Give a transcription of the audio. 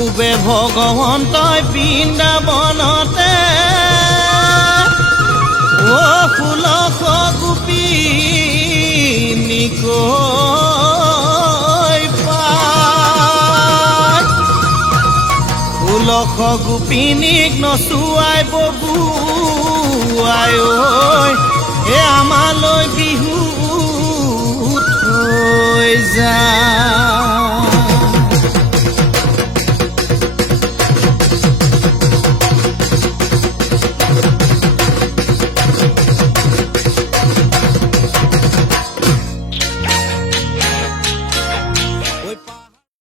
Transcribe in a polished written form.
উবে ভগৱন্তই বৃন্দাবনতে ও 1600 গোপিনীকৈ পায় 1600 গোপিনীক নচুৱাই ববুৱাই ঐ আমালৈ বিহু থৈ যায়।